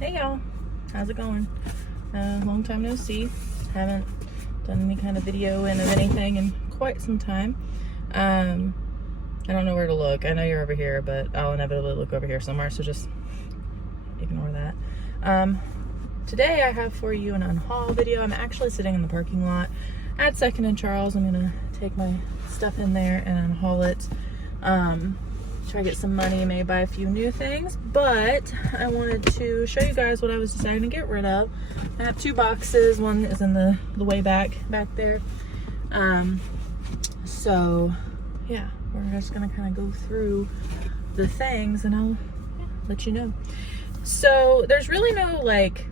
Hey y'all, how's it going? Long time no see. Haven't done any kind of video of anything in quite some time. I don't know where to look. I know you're over here, but I'll inevitably look over here somewhere, so just ignore that. Today I have for you an UnHaul video. I'm actually sitting in the parking lot at 2nd and Charles. I'm gonna take my stuff in there and unhaul it. Try to get some money, maybe buy a few new things, but I wanted to show you guys what I was deciding to get rid of. I have two boxes. One is in the way back there. So yeah, we're just gonna kind of go through the things and I'll let you know. So there's really no like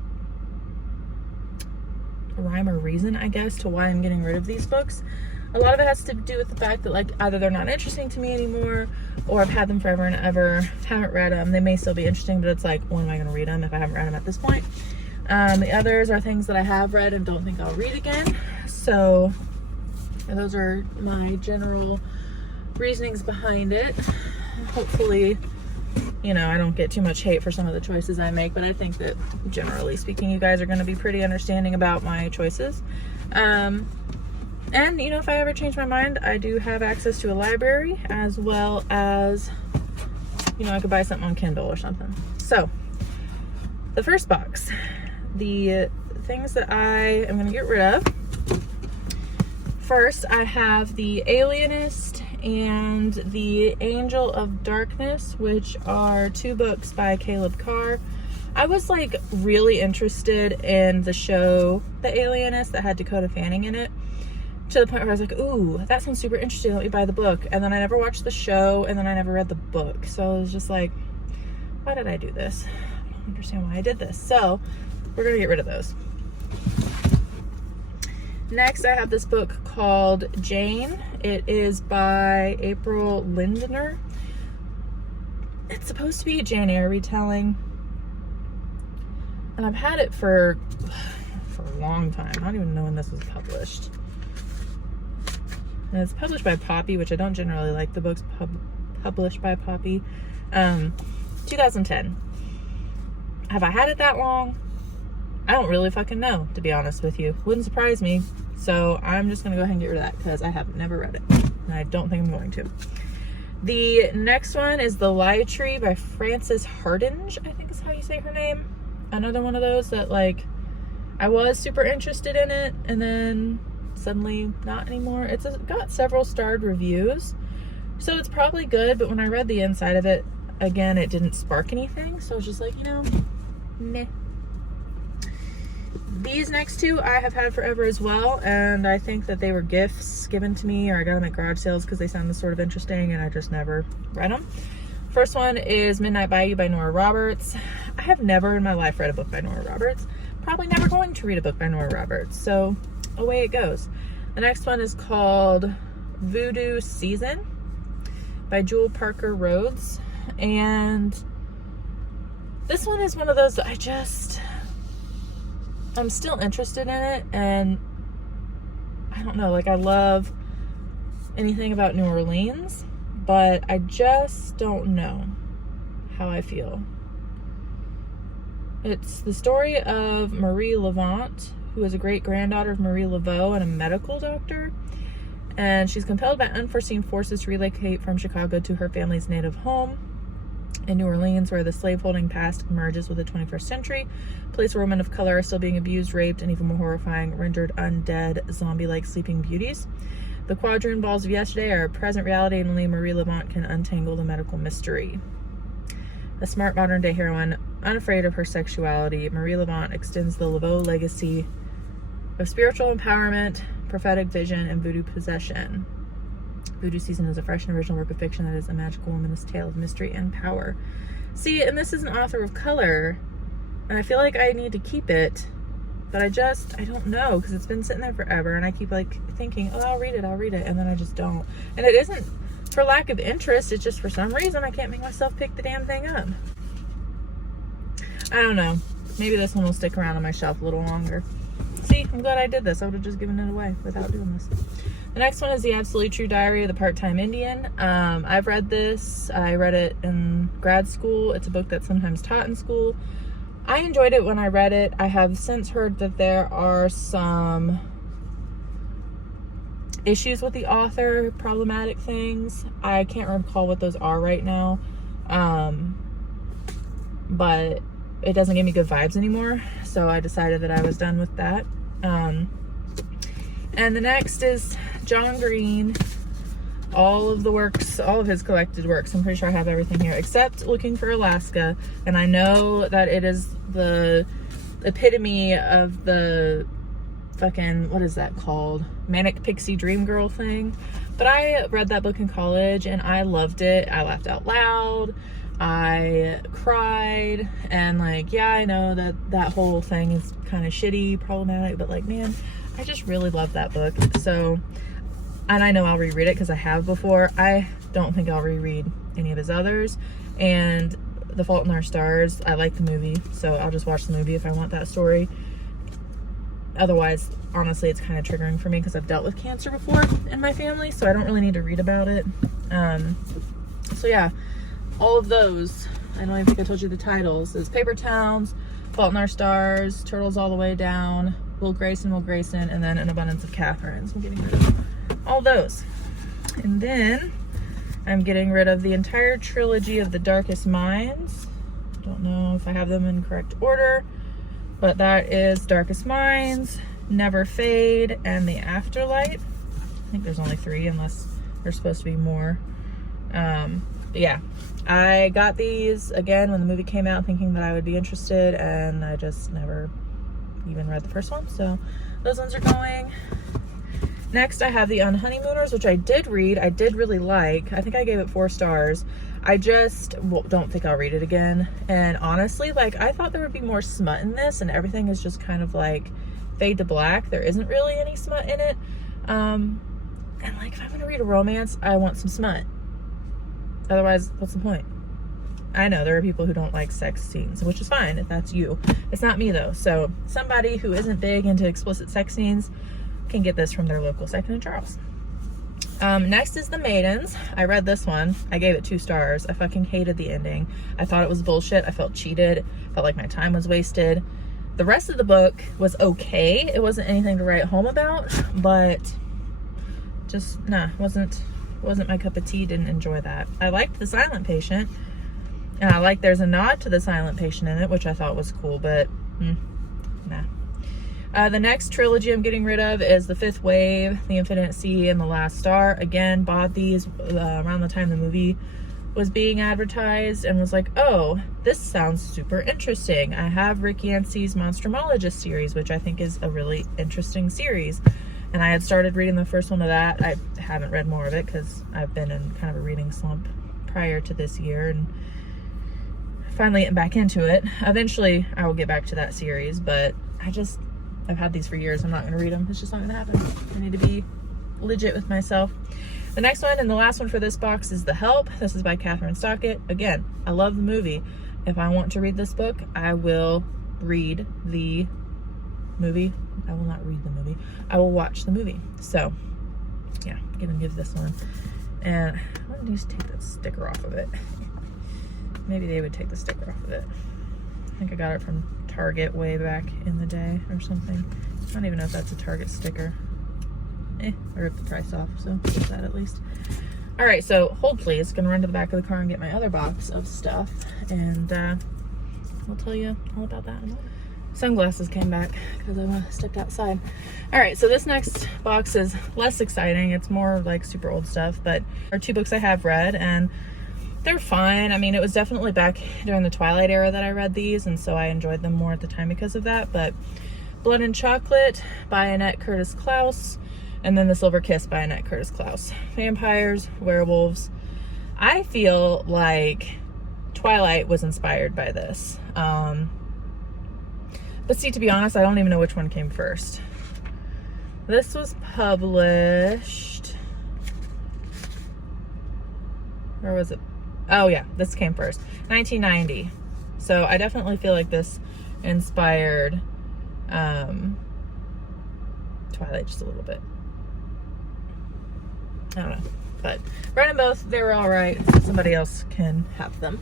rhyme or reason, I guess, to why I'm getting rid of these books. A lot of it has to do with the fact that like either they're not interesting to me anymore, or I've had them forever and ever, haven't read them. They may still be interesting, but it's like, when am I going to read them if I haven't read them at this point? The others are things that I have read and don't think I'll read again. So those are my general reasonings behind it. Hopefully, you know, I don't get too much hate for some of the choices I make, but I think that generally speaking, you guys are going to be pretty understanding about my choices. And, you know, if I ever change my mind, I do have access to a library, as well as, you know, I could buy something on Kindle or something. So, the first box, the things that I am going to get rid of. First, I have The Alienist and The Angel of Darkness, which are two books by Caleb Carr. I was, like, really interested in the show The Alienist that had Dakota Fanning in it, to the point where I was like, ooh, that sounds super interesting, let me buy the book. And then I never watched the show, and then I never read the book. So I was just like, why did I do this? I don't understand why I did this. So we're gonna get rid of those. Next, I have this book called Jane. It is by April Lindner. It's supposed to be a Jane Eyre retelling, and I've had it for a long time. I don't even know when this was published. And it's published by Poppy, which I don't generally like the books published by Poppy. 2010. Have I had it that long? I don't really fucking know, to be honest with you. Wouldn't surprise me. So I'm just going to go ahead and get rid of that because I have never read it. And I don't think I'm going to. The next one is The Lie Tree by Frances Hardinge, I think is how you say her name. Another one of those that, like, I was super interested in it, and then suddenly not anymore. It's got several starred reviews, so it's probably good, but when I read the inside of it, again, it didn't spark anything, so I was just like, you know, meh. These next two I have had forever as well, and I think that they were gifts given to me, or I got them at garage sales because they sounded sort of interesting, and I just never read them. First one is Midnight Bayou by Nora Roberts. I have never in my life read a book by Nora Roberts. Probably never going to read a book by Nora Roberts, so away it goes. The next one is called Voodoo Season by Jewel Parker Rhodes, and this one is one of those that I'm still interested in it, and I don't know, like, I love anything about New Orleans, but I just don't know how I feel. It's the story of Marie Levant, who is a great-granddaughter of Marie Laveau and a medical doctor. And she's compelled by unforeseen forces to relocate from Chicago to her family's native home in New Orleans, where the slaveholding past merges with the 21st century, a place where women of color are still being abused, raped, and even more horrifying, rendered undead, zombie-like sleeping beauties. The quadroon balls of yesterday are a present reality, and only Marie Levant can untangle the medical mystery. A smart modern-day heroine, unafraid of her sexuality, Marie Levant extends the Laveau legacy of spiritual empowerment, prophetic vision, and voodoo possession. Voodoo Season is a fresh and original work of fiction that is a magical woman's tale of mystery and power. See, and this is an author of color, and I feel like I need to keep it, but I don't know, because it's been sitting there forever, and I keep, like, thinking, oh, I'll read it, and then I just don't. And it isn't for lack of interest, it's just for some reason I can't make myself pick the damn thing up. I don't know. Maybe this one will stick around on my shelf a little longer. See, I'm glad I did this. I would have just given it away without doing this. The next one is The Absolutely True Diary of the Part-Time Indian. I've read this. I read it in grad school. It's a book that's sometimes taught in school. I enjoyed it when I read it. I have since heard that there are some issues with the author, problematic things. I can't recall what those are right now. But it doesn't give me good vibes anymore. So I decided that I was done with that. And the next is John Green. All of the works, all of his collected works. I'm pretty sure I have everything here except Looking for Alaska. And I know that it is the epitome of the fucking, what is that called? Manic Pixie Dream Girl thing. But I read that book in college and I loved it. I laughed out loud. I cried. And like, yeah, I know that whole thing is kind of shitty, problematic, but like, man, I just really love that book. So, and I know I'll reread it because I have before. I don't think I'll reread any of his others. And The Fault in Our Stars, I like the movie, so I'll just watch the movie if I want that story. Otherwise, honestly, it's kind of triggering for me because I've dealt with cancer before in my family, so I don't really need to read about it. So yeah, all of those, I don't even think I told you the titles, is Paper Towns, Fault in Our Stars, Turtles All the Way Down, Will Grayson, and then An Abundance of Catherines. I'm getting rid of all those. And then I'm getting rid of the entire trilogy of The Darkest Minds. Don't know if I have them in correct order, but that is Darkest Minds, Never Fade, and The Afterlight. I think there's only 3 unless there's supposed to be more. But yeah, I got these again when the movie came out thinking that I would be interested, and I just never even read the first one, so those ones are going. Next, I have The Unhoneymooners, which I did read. I did really like. I think I gave it 4 stars. I just don't think I'll read it again. And honestly, like, I thought there would be more smut in this, and everything is just kind of like fade to black. There isn't really any smut in it. And like, if I'm gonna read a romance, I want some smut. Otherwise, what's the point? I know there are people who don't like sex scenes, which is fine if that's you. It's not me though. So somebody who isn't big into explicit sex scenes can get this from their local Second and Charles. Next is The Maidens. I read this one. I gave it 2 stars. I fucking hated the ending. I thought it was bullshit. I felt cheated. Felt like my time was wasted. The rest of the book was okay. It wasn't anything to write home about, but just, nah, wasn't my cup of tea. Didn't enjoy that. I liked The Silent Patient, and I like there's a nod to The Silent Patient in it, which I thought was cool, but nah. The next trilogy I'm getting rid of is The Fifth Wave, The Infinite Sea, and The Last Star. Again, bought these around the time the movie was being advertised and was like, oh, this sounds super interesting. I have Rick Yancey's Monstrumologist series, which I think is a really interesting series. And I had started reading the first one of that. I haven't read more of it because I've been in kind of a reading slump prior to this year, and finally getting back into it. Eventually, I will get back to that series, but I've had these for years. I'm not going to read them. It's just not going to happen. I need to be legit with myself. The next one and the last one for this box is The Help. This is by Catherine Stockett. Again, I love the movie. If I want to read this book, I will read the movie. I will not read the movie. I will watch the movie. So, yeah, I'm going to give this one. And I want to just take that sticker off of it. Maybe they would take the sticker off of it. I think I got it from Target way back in the day or something. I don't even know if that's a Target sticker. I ripped the price off, so there's that at least. All right, so hold please. Gonna run to the back of the car and get my other box of stuff, and I'll tell you all about that in a moment. Sunglasses came back because I stepped outside. All right, so this next box is less exciting. It's more like super old stuff, but there are 2 books I have read, and they're fine. I mean, it was definitely back during the Twilight era that I read these, and so I enjoyed them more at the time because of that. But Blood and Chocolate by Annette Curtis Klaus, and then The Silver Kiss by Annette Curtis Klaus. Vampires, werewolves. I feel like Twilight was inspired by this. But see, to be honest, I don't even know which one came first. This was published... Where was it? Oh yeah, this came first. 1990. So I definitely feel like this inspired Twilight just a little bit. I don't know. But read them both. They were all right. Somebody else can have them.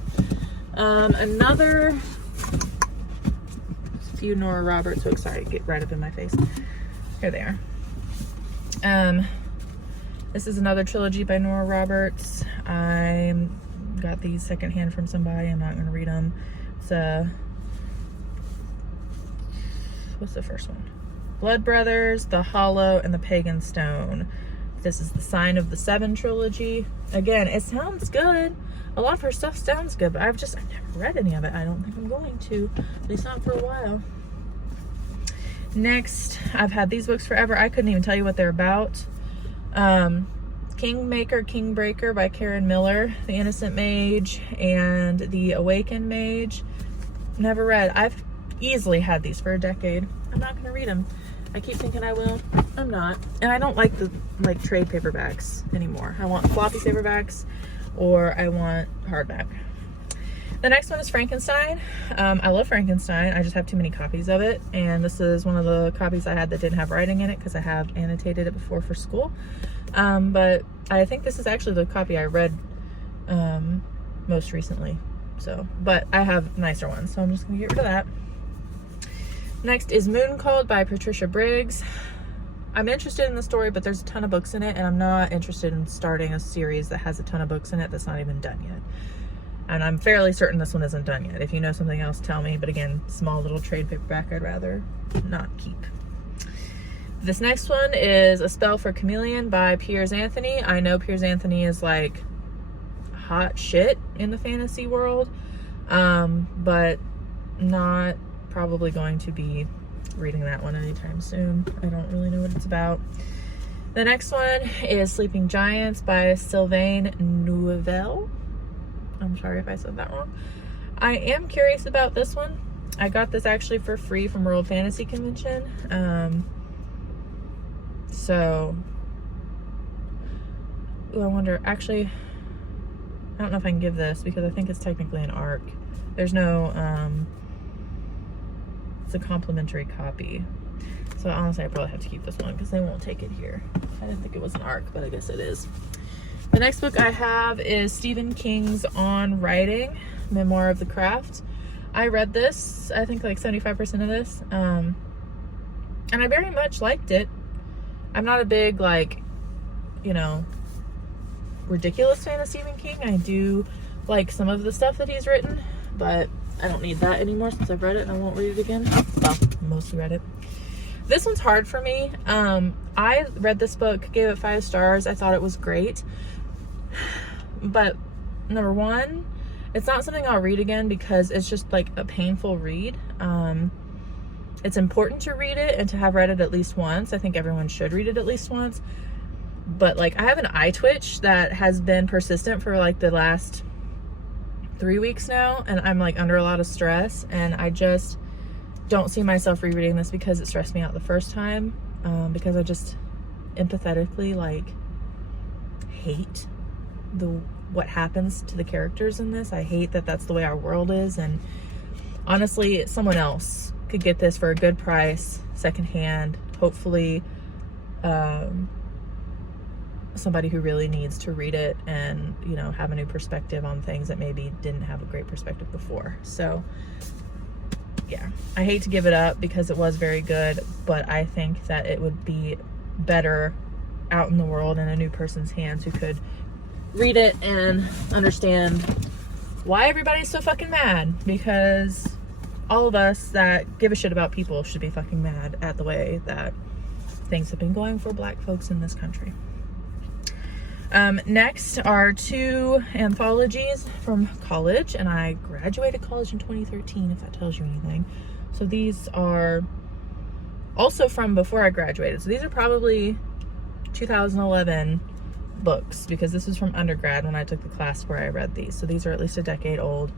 Another few Nora Roberts books. Sorry, get right up in my face. Here they are. This is another trilogy by Nora Roberts. I got these secondhand from somebody. I'm not going to read them. It's what's the first one? Blood Brothers, The Hollow, and The Pagan Stone. This is the Sign of the Seven trilogy. Again, it sounds good. A lot of her stuff sounds good, but I've never read any of it. I don't think I'm going to, at least not for a while. Next, I've had these books forever. I couldn't even tell you what they're about. Kingmaker, Kingbreaker by Karen Miller, The Innocent Mage, and The Awakened Mage. Never read. I've easily had these for a decade. I'm not going to read them. I keep thinking I will. I'm not. And I don't like the trade paperbacks anymore. I want floppy paperbacks, or I want hardback. The next one is Frankenstein. I love Frankenstein. I just have too many copies of it. And this is one of the copies I had that didn't have writing in it because I have annotated it before for school. But I think this is actually the copy I read most recently. So, but I have nicer ones, so I'm just gonna get rid of that. Next is Moon Called by Patricia Briggs. I'm interested in the story, but there's a ton of books in it, and I'm not interested in starting a series that has a ton of books in it that's not even done yet. And I'm fairly certain this one isn't done yet. If you know something else, tell me. But again, small little trade paperback I'd rather not keep. This next one is A Spell for Chameleon by Piers Anthony. I know Piers Anthony is like hot shit in the fantasy world, but not probably going to be reading that one anytime soon. I don't really know what it's about. The next one is Sleeping Giants by Sylvain Nouvelle. I'm sorry if I said that wrong. I am curious about this one. I got this actually for free from World Fantasy Convention. So, I wonder, actually, I don't know if I can give this because I think it's technically an ARC. There's no, it's a complimentary copy. So honestly, I probably have to keep this one because they won't take it here. I didn't think it was an ARC, but I guess it is. The next book I have is Stephen King's On Writing, Memoir of the Craft. I read this, I think like 75% of this, and I very much liked it. I'm not a big, ridiculous fan of Stephen King. I do like some of the stuff that he's written, but I don't need that anymore since I've read it and I won't read it again. Well, mostly read it. This one's hard for me. I read this book, gave it 5 stars. I thought it was great. But number one, it's not something I'll read again because it's just like a painful read. It's important to read it and to have read it at least once. I think everyone should read it at least once. But I have an eye twitch that has been persistent for the last 3 weeks now, and I'm under a lot of stress, and I just don't see myself rereading this because it stressed me out the first time, because I just empathetically hate what happens to the characters in this. I hate that that's the way our world is, and honestly, someone else could get this for a good price, secondhand, hopefully somebody who really needs to read it and have a new perspective on things that maybe didn't have a great perspective before. So yeah, I hate to give it up because it was very good, but I think that it would be better out in the world in a new person's hands who could read it and understand why everybody's so fucking mad, because all of us that give a shit about people should be fucking mad at the way that things have been going for Black folks in this country. Next are 2 anthologies from college, and I graduated college in 2013, if that tells you anything. So these are also from before I graduated. So these are probably 2011 books, because this is from undergrad when I took the class where I read these. So these are at least a decade old.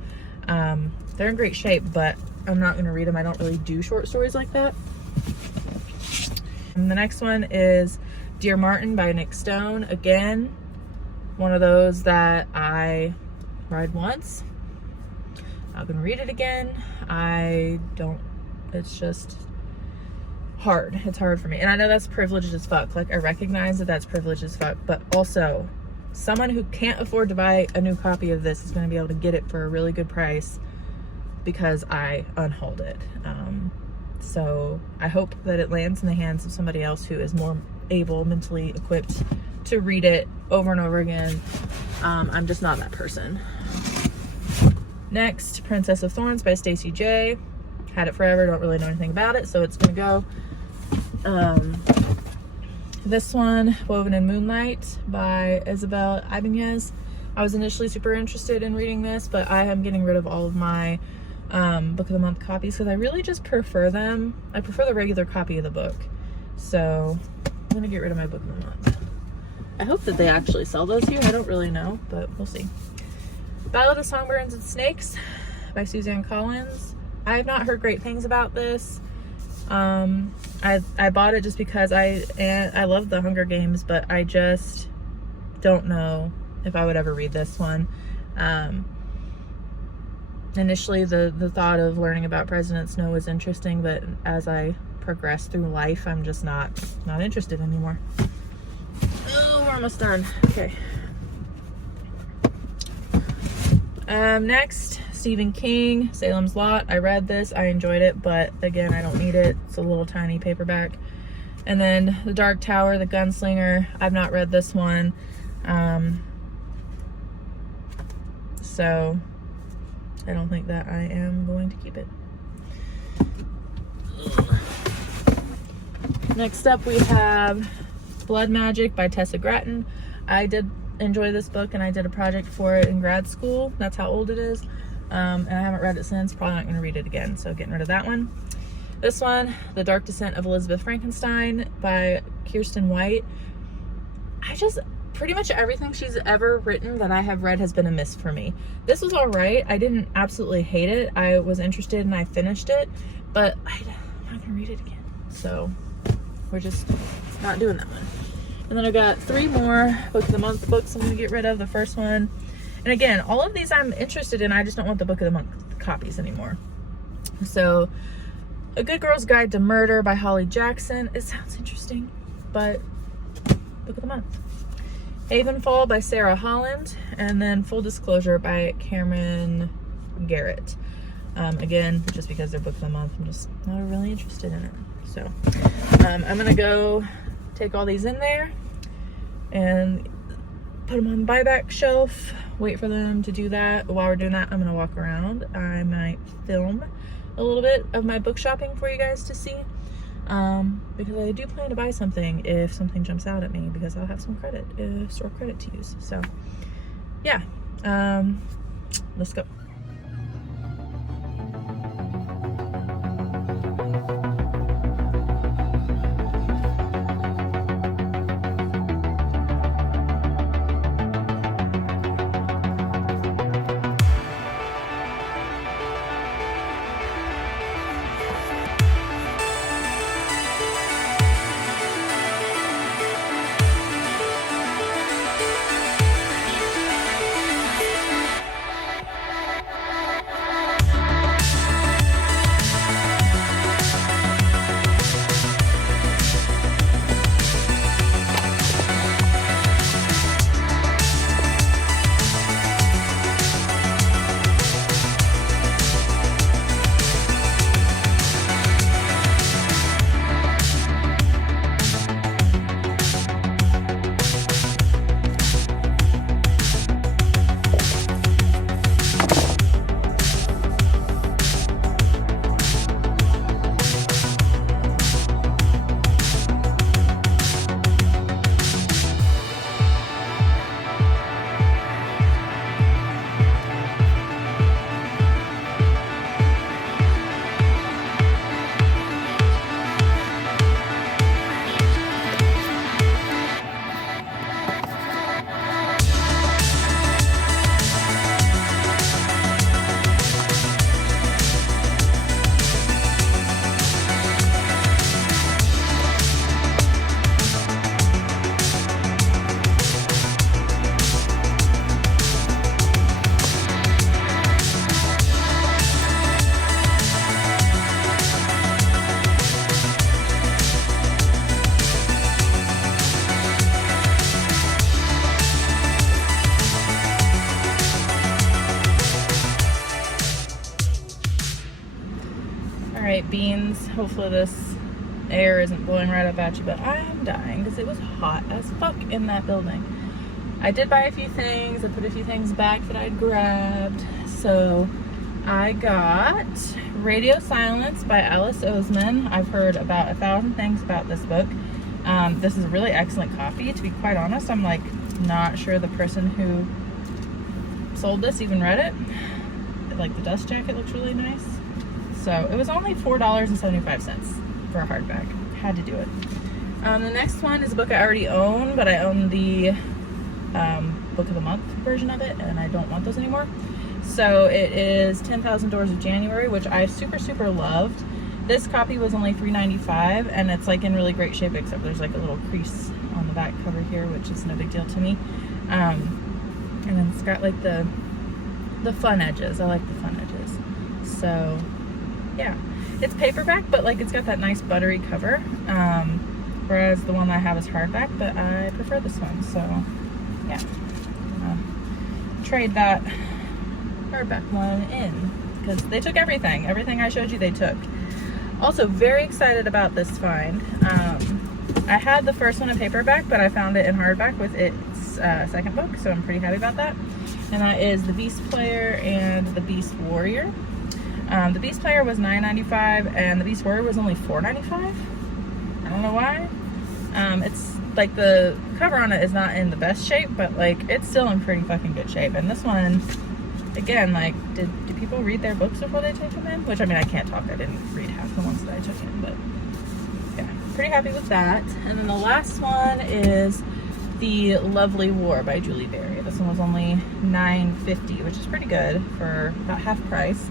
They're in great shape, but I'm not going to read them. I don't really do short stories like that. And the next one is Dear Martin by Nick Stone. Again, one of those that I read once. Not gonna read it again. It's just hard. It's hard for me. And I know that's privileged as fuck. I recognize that that's privileged as fuck, but also someone who can't afford to buy a new copy of this is gonna be able to get it for a really good price because I unhauled it. So I hope that it lands in the hands of somebody else who is more able, mentally equipped to read it over and over again. I'm just not that person. Next, Princess of Thorns by Stacey J. Had it forever, don't really know anything about it, so it's gonna go. This one, Woven in Moonlight by Isabel Ibanez. I was initially super interested in reading this, but I am getting rid of all of my book of the month copies because I really just prefer them. I prefer the regular copy of the book. So I'm gonna get rid of my book of the month. I hope that they actually sell those here. I don't really know, but we'll see. Ballad of Songbirds and Snakes by Suzanne Collins. I have not heard great things about this. I bought it just because I love the Hunger Games, but I just don't know if I would ever read this one. Initially the thought of learning about President Snow was interesting, but as I progress through life, I'm just not interested anymore. Oh, we're almost done. Okay. Next, Stephen King, Salem's Lot. I read this, I enjoyed it, but again, I don't need it. It's a little tiny paperback. And then The Dark Tower, The Gunslinger. I've not read this one. So I don't think that I am going to keep it. Next up we have Blood Magic by Tessa Gratton. I did enjoy this book and I did a project for it in grad school. That's how old it is. And I haven't read it since. Probably not going to read it again, so getting rid of that one. This one, The Dark Descent of Elizabeth Frankenstein by Kirsten White. Pretty much everything she's ever written that I have read has been a miss for me. This was all right. I didn't absolutely hate it. I was interested and I finished it, but I'm not gonna read it again. So we're just not doing that one. And then I got 3 more Book of the Month books I'm gonna get rid of. The first one, and again, all of these I'm interested in. I just don't want the Book of the Month copies anymore. So A Good Girl's Guide to Murder by Holly Jackson. It sounds interesting, but Book of the Month. Havenfall by Sarah Holland, and then Full Disclosure by Cameron Garrett. Again, just because they're Book of the Month, I'm just not really interested in it. So I'm gonna go take all these in there and put them on the buyback shelf, wait for them to do that. While we're doing that, I'm gonna walk around. I might film a little bit of my book shopping for you guys to see. Because I do plan to buy something if something jumps out at me, because I'll have some credit, store credit to use. So yeah, let's go. baked beans. Hopefully this air isn't blowing right up at you, but I am dying because it was hot as fuck in that building. I did buy a few things. I put a few things back that I'd grabbed. So I got Radio Silence by Alice Oseman. I've heard about 1,000 things about this book. This is a really excellent copy. To be quite honest, I'm like not sure the person who sold this even read it. Like the dust jacket looks really nice. So it was only $4.75 for a hardback. Had to do it. The next one is a book I already own, but I own the book of the month version of it, and I don't want those anymore. So it is 10,000 Doors of January, which I super loved. This copy was only $3.95, and it's like in really great shape, except there's like a little crease on the back cover here, which is no big deal to me. And then it's got like the fun edges. I like the fun edges. So yeah, it's paperback, but like it's got that nice buttery cover. Whereas the one that I have is hardback, but I prefer this one. So yeah, trade that hardback one in because they took everything I showed you they took. Also very excited about this find. I had the first one in paperback, but I found it in hardback with its second book, so I'm pretty happy about that. And that is The Beast Player and The Beast Warrior. The Beast Player was $9.95 and The Beast Warrior was only $4.95. I don't know why. It's like the cover on it is not in the best shape, but like it's still in pretty fucking good shape. And this one, again, like do people read their books before they take them in? Which, I mean, I can't talk, I didn't read half the ones that I took in, but yeah, pretty happy with that. And then the last one is The Lovely War by Julie Berry. This one was only $9.50, which is pretty good for about half price.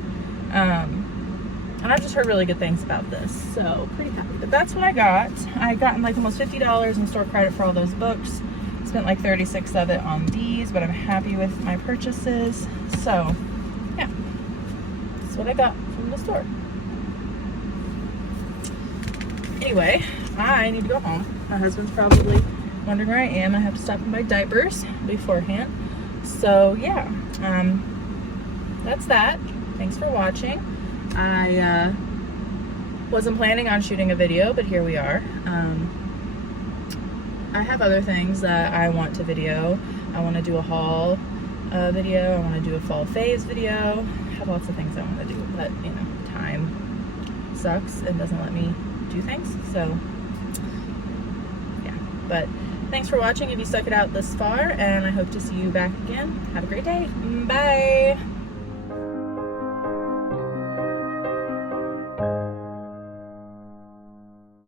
And I've just heard really good things about this, so pretty happy. But that's what I got. I gotten like almost $50 in store credit for all those books. Spent like 36 of it on these, but I'm happy with my purchases. So yeah, that's what I got from the store. Anyway, I need to go home. My husband's probably wondering where I am. I have to stop and buy diapers beforehand. So yeah, that's that. Thanks for watching. I wasn't planning on shooting a video, but here we are. I have other things that I want to video. I want to do a haul video. I want to do a fall phase video. I have lots of things I want to do, but you know, time sucks and doesn't let me do things. So yeah, but thanks for watching if you stuck it out this far, and I hope to see you back again. Have a great day. Bye.